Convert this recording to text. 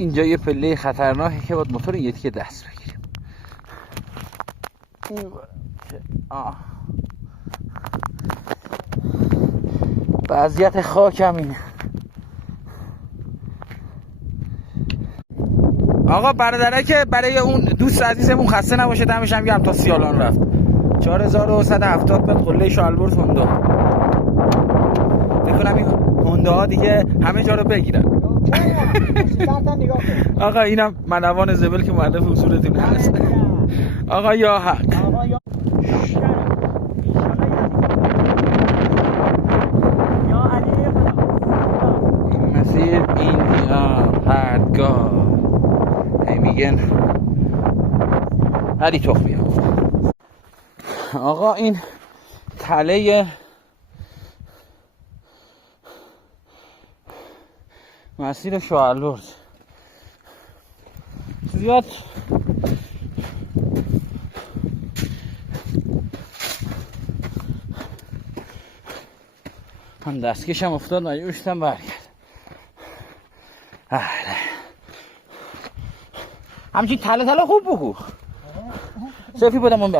اینجا یه پله خطرناکه که باید موتور یه تیکه دست بگیریم. وضعیت خاکم اینه. آقا برادره که برای اون دوست عزیزمون خسته نباشه، دمش هم گرم تا سیالان رفت. 4170 به قله شالبورت هوندا. فکر کنم این هوندا ها دیگه همه جا رو بگیرن. آقا اینم منوان زبل که مؤلف اصولتون هست. آقا یا حق. این مسیر این پردگاه میگن هری تخمی. آقا این تله مسیر شالبورت زیاد هم دستکشم افتاد نجوشتم برگرد. همچین تله خوب بگو. صرفی بودم اون